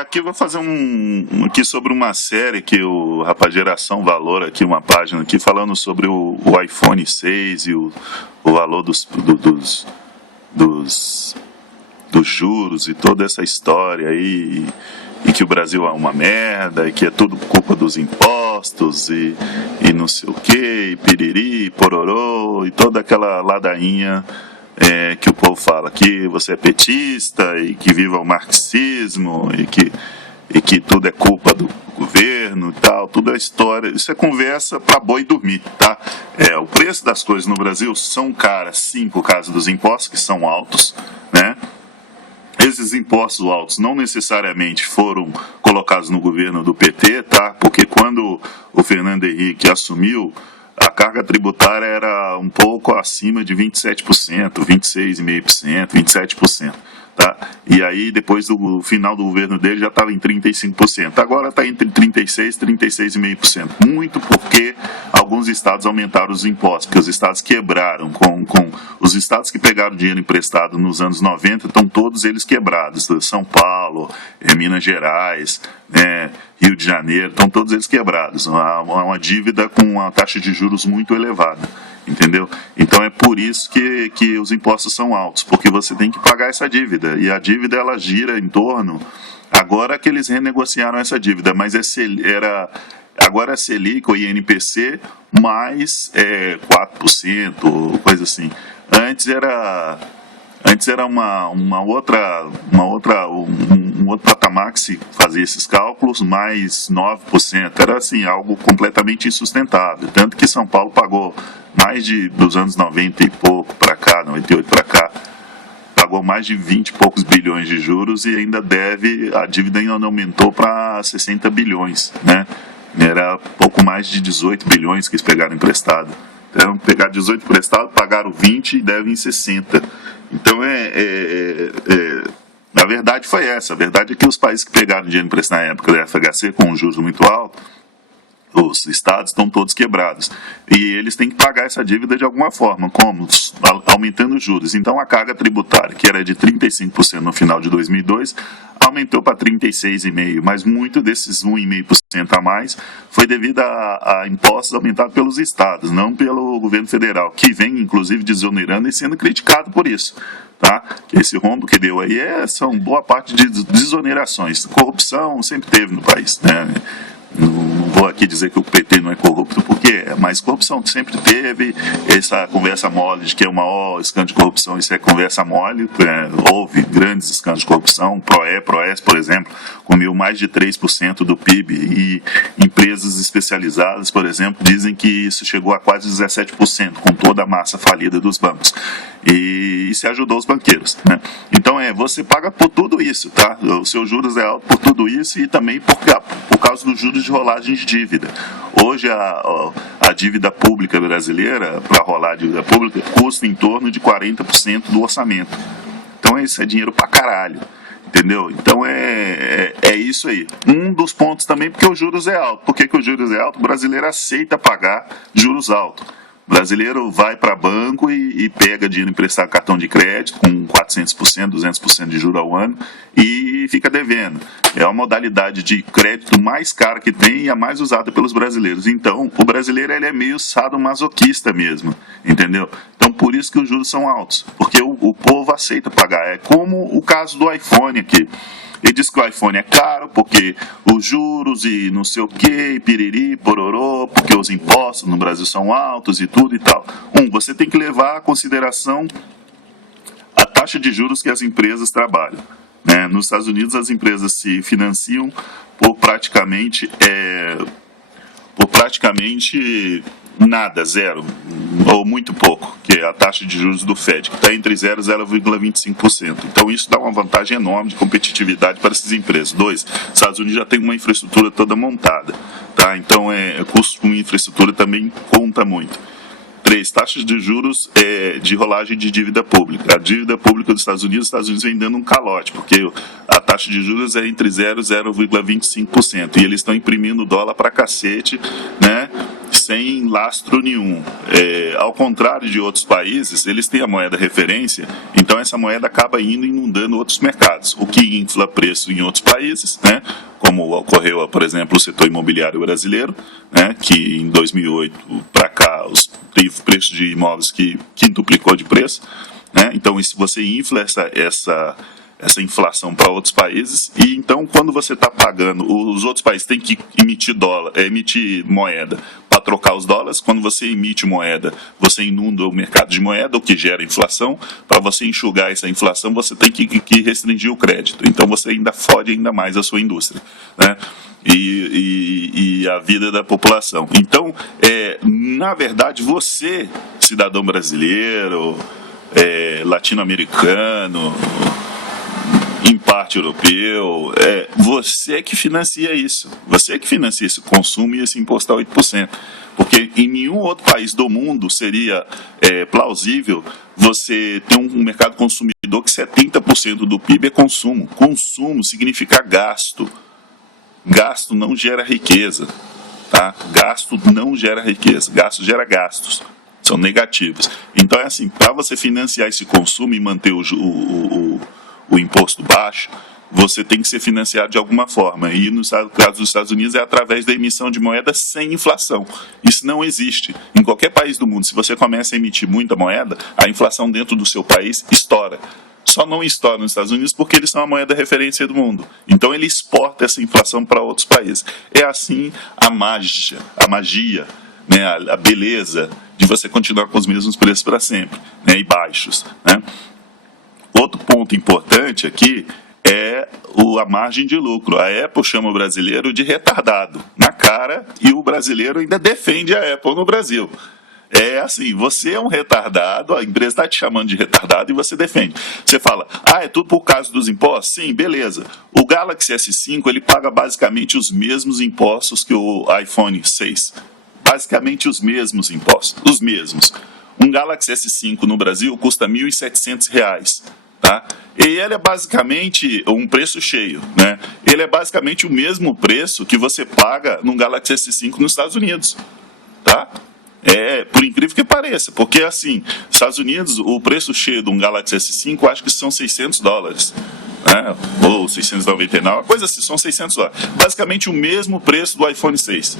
Aqui eu vou fazer aqui sobre uma série que o rapaz Geração Valor, aqui uma página aqui falando sobre o iPhone 6 e o valor dos juros e toda essa história aí, e que o Brasil é uma merda, e que é tudo culpa dos impostos, e não sei o que, e piriri, pororô, e toda aquela ladainha que o povo fala que você é petista, e que viva o marxismo, e que tudo é culpa do governo e tal, tudo é história, isso é conversa para boi dormir, tá? O preço das coisas no Brasil são caras, sim, por causa dos impostos, que são altos, né? Esses impostos altos não necessariamente foram colocados no governo do PT, tá? Porque quando o Fernando Henrique assumiu, a carga tributária era um pouco acima de 27%, 26,5%, 27%. Tá? E aí, depois do final do governo dele, já estava em 35%. Agora está entre 36% e 36,5%. Muito porque alguns estados aumentaram os impostos, porque os estados quebraram. Os estados que pegaram dinheiro emprestado nos anos 90, estão todos eles quebrados. São Paulo, Minas Gerais, Rio de Janeiro, estão todos eles quebrados. Uma dívida com uma taxa de juros muito elevada. Entendeu? Então é por isso que os impostos são altos, porque você tem que pagar essa dívida, e a dívida ela gira em torno, agora que eles renegociaram essa dívida, mas agora é Selic ou INPC mais 4%, coisa assim. Antes era um outro patamar que se fazia esses cálculos, mais 9%. Era assim, algo completamente insustentável. Tanto que São Paulo pagou mais dos anos 90 e pouco para cá, 98 para cá, pagou mais de 20 e poucos bilhões de juros e ainda a dívida ainda não aumentou para 60 bilhões, né? Era pouco mais de 18 bilhões que eles pegaram emprestado. Então, pegar 18 emprestado, pagaram 20 e devem 60. Então, a verdade foi essa. A verdade é que os países que pegaram dinheiro emprestado na época da FHC com juros muito altos, os estados estão todos quebrados. E eles têm que pagar essa dívida de alguma forma. Como? Aumentando os juros. Então, a carga tributária, que era de 35% no final de 2002, aumentou para 36,5%. Mas muito desses 1,5% a mais foi devido a impostos aumentados pelos estados, não pelo governo federal, que vem, inclusive, desonerando e sendo criticado por isso. Tá? Esse rombo que deu aí são boa parte de desonerações. Corrupção sempre teve no país, né? Não vou aqui dizer que o PT não é corrupto, porque mas corrupção sempre teve. Essa conversa mole de que é o maior escândalo de corrupção, isso é conversa mole. Houve grandes escândalos de corrupção. Proes, por exemplo, comeu mais de 3% do PIB, e empresas especializadas, por exemplo, dizem que isso chegou a quase 17%, com toda a massa falida dos bancos. E se ajudou os banqueiros, né? Então você paga por tudo isso, tá? Os seus juros é alto por tudo isso, e também por causa dos juros de rolagem de dívida. Hoje a dívida pública brasileira, para rolar a dívida pública, custa em torno de 40% do orçamento. Então isso é dinheiro pra caralho. Entendeu? Então é isso aí. Um dos pontos também, porque os juros é alto. Por que os juros é alto? O brasileiro aceita pagar juros altos. O brasileiro vai para banco e pega dinheiro emprestado, cartão de crédito com 400%, 200% de juros ao ano, e fica devendo. É a modalidade de crédito mais cara que tem e a mais usada pelos brasileiros. Então, o brasileiro ele é meio sadomasoquista mesmo, entendeu? Então, por isso que os juros são altos, porque o povo aceita pagar. É como o caso do iPhone aqui. Ele diz que o iPhone é caro porque os juros e não sei o que, e piriri, pororô, porque os impostos no Brasil são altos e tudo e tal. Você tem que levar em consideração a taxa de juros que as empresas trabalham, né? Nos Estados Unidos, as empresas se financiam por praticamente nada, zero, ou muito pouco, que é a taxa de juros do FED, que está entre 0% e 0,25%. Então, isso dá uma vantagem enorme de competitividade para essas empresas. 2, os Estados Unidos já tem uma infraestrutura toda montada, tá? Então, custo com infraestrutura também conta muito. 3, taxas de juros de rolagem de dívida pública. A dívida pública dos Estados Unidos vem dando um calote, porque a taxa de juros é entre 0% e 0,25%, e eles estão imprimindo dólar para cacete, né? sem lastro nenhum. Ao contrário de outros países, eles têm a moeda referência, então essa moeda acaba indo inundando outros mercados, o que infla preço em outros países, né? Como ocorreu, por exemplo, o setor imobiliário brasileiro, né? Que em 2008 para cá teve preço de imóveis que quintuplicou de preço, né? Então, se você infla essa inflação para outros países, e então quando você está pagando, os outros países têm que emitir moeda para trocar os dólares. Quando você emite moeda, você inunda o mercado de moeda, o que gera inflação. Para você enxugar essa inflação, você tem que restringir o crédito, então você ainda fode ainda mais a sua indústria, né? E a vida da população. Então, na verdade, você, cidadão brasileiro, latino-americano, em parte europeu, você é que financia isso. Você é que financia esse consumo e esse imposto a 8%. Porque em nenhum outro país do mundo seria plausível você ter um mercado consumidor que 70% do PIB é consumo. Consumo significa gasto. Gasto não gera riqueza. Tá? Gasto não gera riqueza. Gasto gera gastos. São negativos. Então é assim, para você financiar esse consumo e manter o imposto baixo, você tem que ser financiado de alguma forma. E no caso dos Estados Unidos é através da emissão de moeda sem inflação. Isso não existe. Em qualquer país do mundo, se você começa a emitir muita moeda, a inflação dentro do seu país estoura. Só não estoura nos Estados Unidos porque eles são a moeda referência do mundo. Então ele exporta essa inflação para outros países. É assim a magia, né, a beleza de você continuar com os mesmos preços para sempre, né, e baixos, né? Outro ponto importante aqui é a margem de lucro. A Apple chama o brasileiro de retardado na cara, e o brasileiro ainda defende a Apple no Brasil. É assim, você é um retardado, a empresa está te chamando de retardado e você defende. Você fala, é tudo por causa dos impostos? Sim, beleza. O Galaxy S5, ele paga basicamente os mesmos impostos que o iPhone 6. Basicamente os mesmos impostos, os mesmos. Um Galaxy S5 no Brasil custa R$ 1.700. Tá? E ele é basicamente um preço cheio, né? Ele é basicamente o mesmo preço que você paga num Galaxy S5 nos Estados Unidos, tá? Por incrível que pareça, porque assim, Estados Unidos, o preço cheio de um Galaxy S5 acho que são $600, né? Ou 699, coisa assim, são $600. Basicamente o mesmo preço do iPhone 6.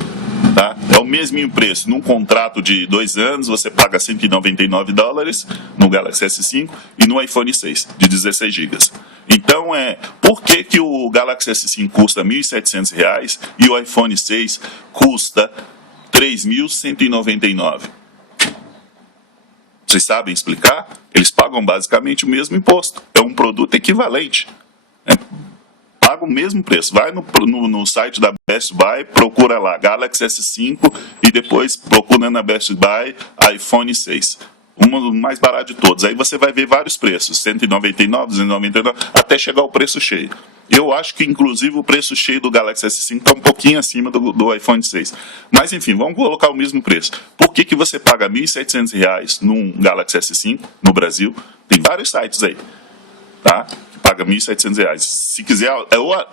Tá? É o mesmo preço. Num contrato de 2 anos, você paga $199 no Galaxy S5 e no iPhone 6, de 16 GB. Então, por que o Galaxy S5 custa R$ 1.700 e o iPhone 6 custa R$ 3.199? Vocês sabem explicar? Eles pagam basicamente o mesmo imposto. É um produto equivalente. Paga o mesmo preço. Vai no site da Best Buy, procura lá Galaxy S5 e depois procura na Best Buy iPhone 6. O mais barato de todos. Aí você vai ver vários preços, 199, 299, até chegar ao preço cheio. Eu acho que, inclusive, o preço cheio do Galaxy S5 está um pouquinho acima do iPhone 6. Mas, enfim, vamos colocar o mesmo preço. Por que você paga R$ 1.700 num Galaxy S5 no Brasil? Tem vários sites aí, tá? Paga R$ 1.700. Se quiser,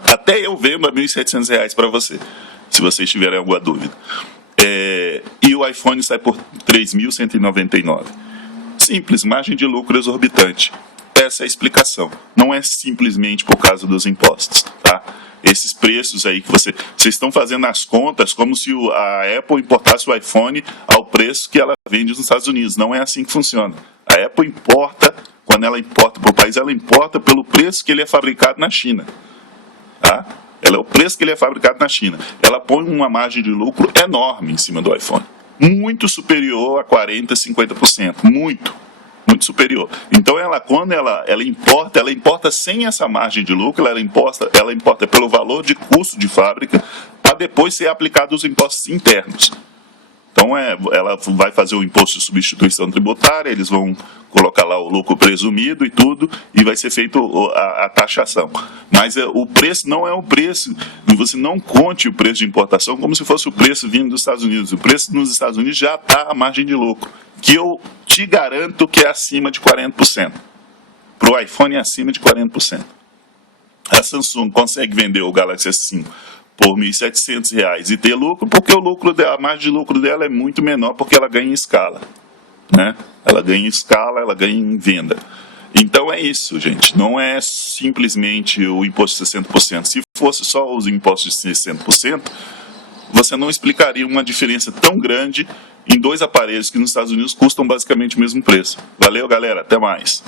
até eu vendo a R$ 1.700 para você, se vocês tiverem alguma dúvida. E o iPhone sai por R$ 3.199. Simples, margem de lucro exorbitante. Essa é a explicação. Não é simplesmente por causa dos impostos, tá? Esses preços aí que vocês estão fazendo as contas como se a Apple importasse o iPhone ao preço que ela vende nos Estados Unidos. Não é assim que funciona. A Apple importa. Quando ela importa para o país, ela importa pelo preço que ele é fabricado na China. Tá? É o preço que ele é fabricado na China. Ela põe uma margem de lucro enorme em cima do iPhone. Muito superior a 40%, 50%. Muito superior. Então, quando ela importa sem essa margem de lucro, ela importa pelo valor de custo de fábrica, para depois ser aplicado os impostos internos. Então, ela vai fazer o imposto de substituição tributária, eles vão colocar lá o lucro presumido e tudo, e vai ser feito a taxação. Mas o preço não é o preço, você não conte o preço de importação como se fosse o preço vindo dos Estados Unidos. O preço nos Estados Unidos já está a margem de lucro, que eu te garanto que é acima de 40%. Para o iPhone é acima de 40%. A Samsung consegue vender o Galaxy S5 por R$ 1.700 e ter lucro, porque o lucro dela, a margem de lucro dela é muito menor, porque ela ganha em escala, né? Ela ganha em escala, ela ganha em venda. Então é isso, gente. Não é simplesmente o imposto de 60%. Se fosse só os impostos de 60%, você não explicaria uma diferença tão grande em dois aparelhos que nos Estados Unidos custam basicamente o mesmo preço. Valeu, galera. Até mais.